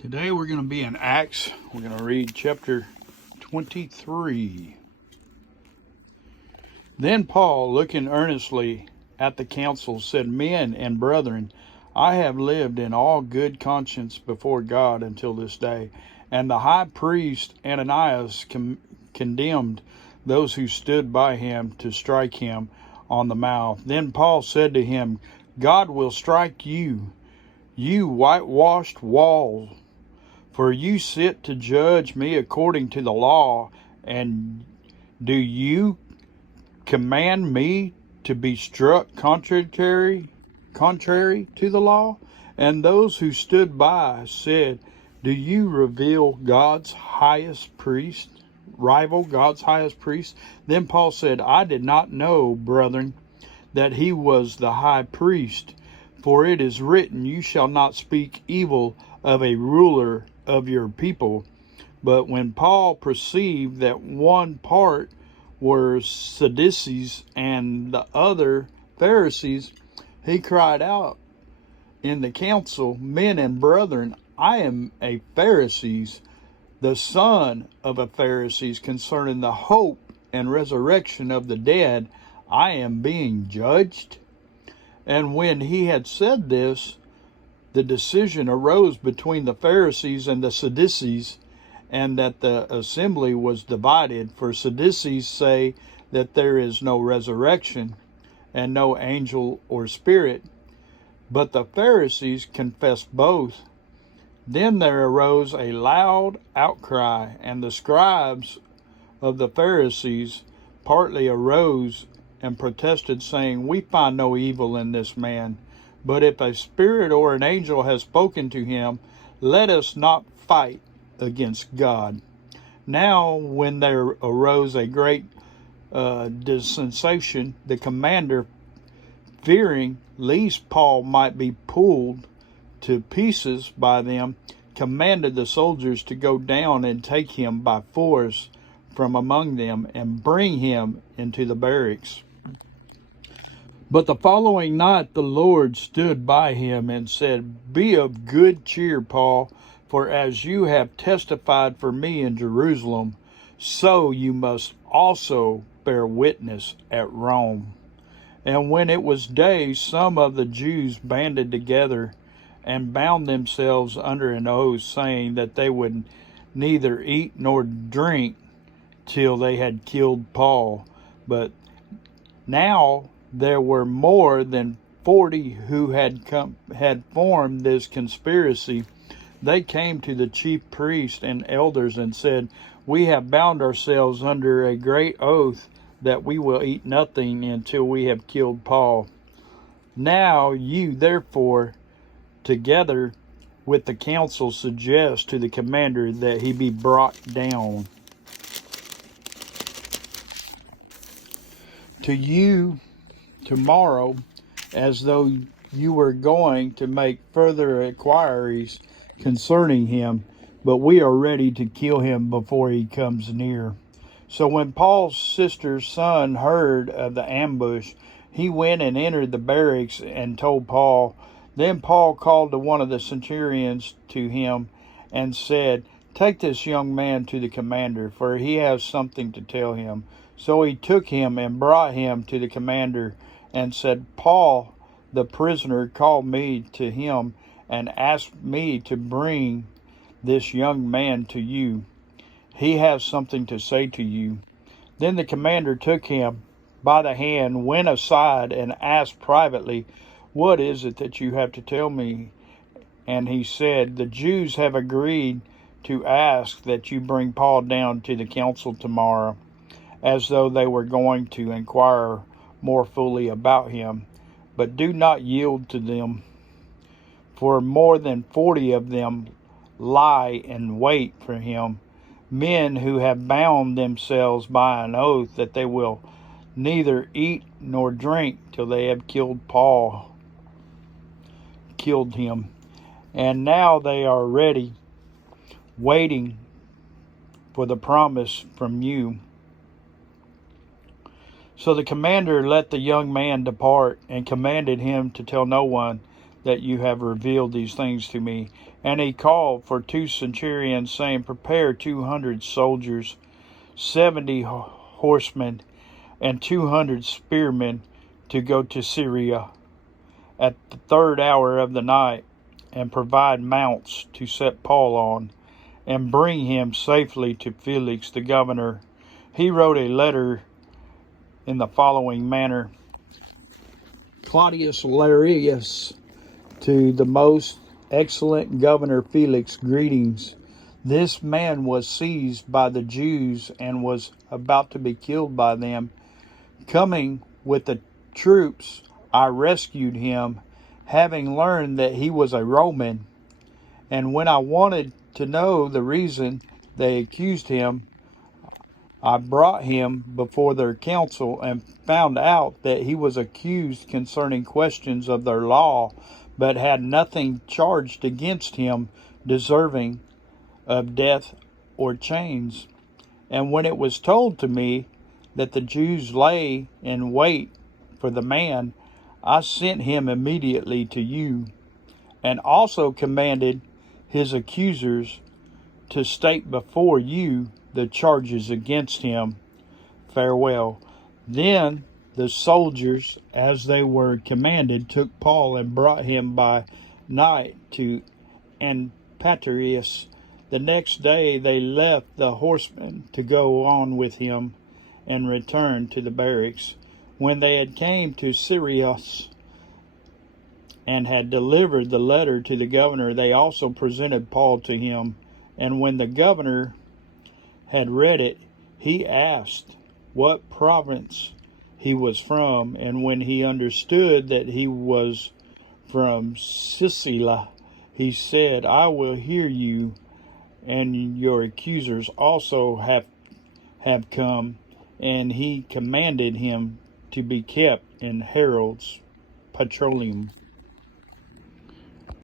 Today we're going to be in Acts. We're going to read chapter 23. Then Paul, looking earnestly at the council, said, Men and brethren, I have lived in all good conscience before God until this day. And the high priest Ananias condemned those who stood by him to strike him on the mouth. Then Paul said to him, God will strike you, you whitewashed walls. For you sit to judge me according to the law, and do you command me to be struck contrary to the law? And those who stood by said, Do you rival God's highest priest? Then Paul said, I did not know, brethren, that he was the high priest. For it is written, You shall not speak evil of a ruler of your people. But when Paul perceived that one part were Sadducees and the other Pharisees, he cried out in the council, Men and brethren, I am a Pharisee, the son of a Pharisee, concerning the hope and resurrection of the dead, I am being judged. And when he had said this, the decision arose between the Pharisees and the Sadducees, and that the assembly was divided. For Sadducees say that there is no resurrection and no angel or spirit, but the Pharisees confess both. Then there arose a loud outcry, and the scribes of the Pharisees partly arose and protested, saying, We find no evil in this man. But if a spirit or an angel has spoken to him, let us not fight against God. Now, when there arose a great dissension, the commander, fearing lest Paul might be pulled to pieces by them, commanded the soldiers to go down and take him by force from among them and bring him into the barracks. But the following night the Lord stood by him and said, Be of good cheer, Paul, for as you have testified for me in Jerusalem, so you must also bear witness at Rome. And when it was day, some of the Jews banded together and bound themselves under an oath, saying that they would neither eat nor drink till they had killed Paul. But now there were more than 40 who had formed this conspiracy. They came to the chief priests and elders and said, We have bound ourselves under a great oath that we will eat nothing until we have killed Paul. Now you, therefore, together with the council, suggest to the commander that he be brought down. To you tomorrow, as though you were going to make further inquiries concerning him, but we are ready to kill him before he comes near. So when Paul's sister's son heard of the ambush, he went and entered the barracks and told Paul. Then Paul called to one of the centurions to him and said, Take this young man to the commander, for he has something to tell him. So he took him and brought him to the commander and said, Paul, the prisoner, called me to him and asked me to bring this young man to you. He has something to say to you. Then the commander took him by the hand, went aside, and asked privately, What is it that you have to tell me? And he said, The Jews have agreed to ask that you bring Paul down to the council tomorrow, as though they were going to inquire more fully about him. But do not yield to them, for more than 40 of them lie in wait for him, men who have bound themselves by an oath that they will neither eat nor drink till they have killed him. And now they are ready, waiting for the promise from you. So the commander let the young man depart and commanded him to tell no one that you have revealed these things to me. And he called for 2 centurions, saying, Prepare 200 soldiers, 70 horsemen, and 200 spearmen to go to Syria at the 3rd hour of the night, and provide mounts to set Paul on, and bring him safely to Felix the governor. He wrote a letter in the following manner: Claudius Larius, to the most excellent governor Felix, greetings. This man was seized by the Jews and was about to be killed by them. Coming with the troops, I rescued him, having learned that he was a Roman. And when I wanted to know the reason they accused him, I brought him before their council and found out that he was accused concerning questions of their law, but had nothing charged against him deserving of death or chains. And when it was told to me that the Jews lay in wait for the man, I sent him immediately to you, and also commanded his accusers to state before you the charges against him. Farewell. Then the soldiers, as they were commanded, took Paul and brought him by night to Antipatris. The next day they left the horsemen to go on with him, and returned to the barracks. When they had came to Syrtis and had delivered the letter to the governor, they also presented Paul to him. And when the governor had read it, he asked what province he was from, and when he understood that he was from Sicily, he said, I will hear you, and your accusers also have come. And he commanded him to be kept in Herod's Petroleum.